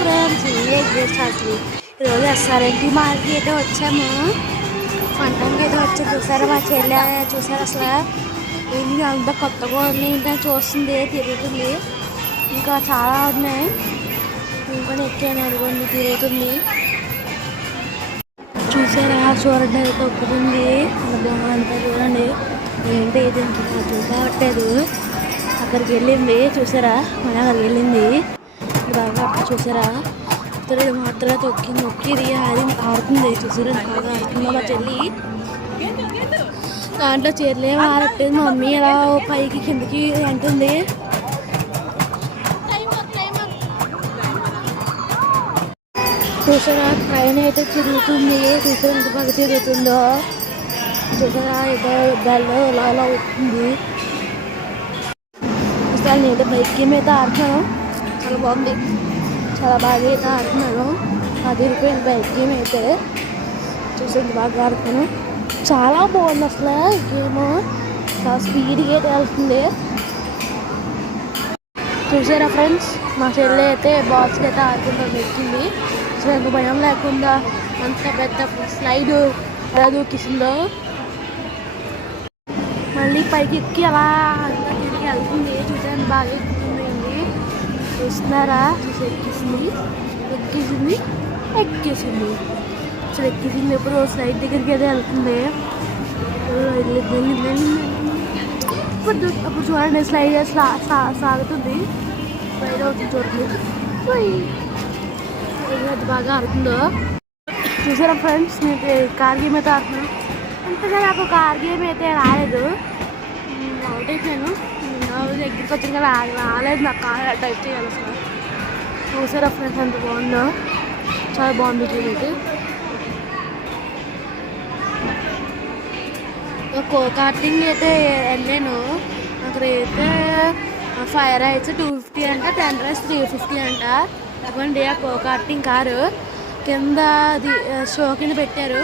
Friends, ఈరోజు SRMT మార్కి అయితే వచ్చాము. ఫంటానికి అయితే వచ్చి చూసారా మా చెల్లె, చూసారు అసలు ఏంటి అంతా కొత్తగా ఉంది ఏంటని చూస్తుంది, తిరుగుతుంది. ఇంకా చాలా ఉన్నాయి, ఇంకా ఎక్కాను అనుకోండి తిరుగుతుంది. చూసారా చూడండి అయితే ఒప్పుకుంది బొమ్మ అంతా చూడండి. ఏంటి ఇది కావట్లేదు, అక్కడికి వెళ్ళింది చూసారా, మన అక్కడికి వెళ్ళింది బాగా. చూసారా ఇద్దరు మాత్రం తొక్కి నొక్కిది అది ఆడుతుంది. చూసారా బాగా ఆడుతుందో మా చెల్లి. దాంట్లో చీరలే ఆడట్లేదు, మమ్మీ ఎలా పైకి కిందకి అంటుంది. చూసారా ట్రైన్ అయితే తిరుగుతుంది, చూసారా ఎంత బాగా తిరుగుతుందో. చూసారా ఏదో బెల్ ఎలా అవుతుంది. అసలు నేను బైక్ గేమ్ అయితే ఆడుతున్నాను, చాలా బాగుంది, చాలా బాగా అయితే ఆడుతున్నాను. అది ఇరిపోయింది బైక్ గేమ్ అయితే. చూసేది బాగా ఆడుతున్నాను, చాలా బాగుంది అసలు గేమ్, చాలా స్పీడ్గా అయితే వెళ్తుంది. చూసారా ఫ్రెండ్స్, మా చెల్లి అయితే బాల్స్కి అయితే ఆడుకుంటాం ఎక్కింది. అసలు ఎంత భయం లేకుండా అంత పెద్ద స్లైడ్ ఎలా దూకిస్తుందో. మళ్ళీ పైకి ఎక్కి అలా అంతా తిరిగి వెళ్తుంది. చూసాను బాగా ఎక్కుతుంది అండి, చూస్తున్నారా. చూసి ఎక్కేసింది అసలు ఎక్కేసింది. ఎప్పుడు స్లైడ్ దగ్గరికి అయితే వెళ్తుంది. అప్పుడు చూడండి స్లైడ్ సాగుతుంది, స్లైడ్ అవుతుంది చూడండి. అది బాగా ఆడుతుందో. చూసారా ఫ్రెండ్స్, నేను కార్ గేమ్ అయితే ఆడుతున్నాను. అంతగా నాకు కార్ గేమ్ అయితే రాలేదు, అవుట్ అయిపోయాను. దగ్గరికి వచ్చిన కదా రాలేదు నాకు కార్ టైప్ చేయాలి అసలు. చూసారా ఫ్రెండ్స్ ఎంత బాగుందో, చాలా బాగుంది గేమ్ అయితే. కార్టింగ్ అయితే వెళ్ళాను, అక్కడైతే ఫైర్ రైడ్స్ 250 అంట, 10 రైడ్స్ 350 అంట. అవ్వండి ఆ కార్టింగ్ కారు కింద షో కింద పెట్టారు.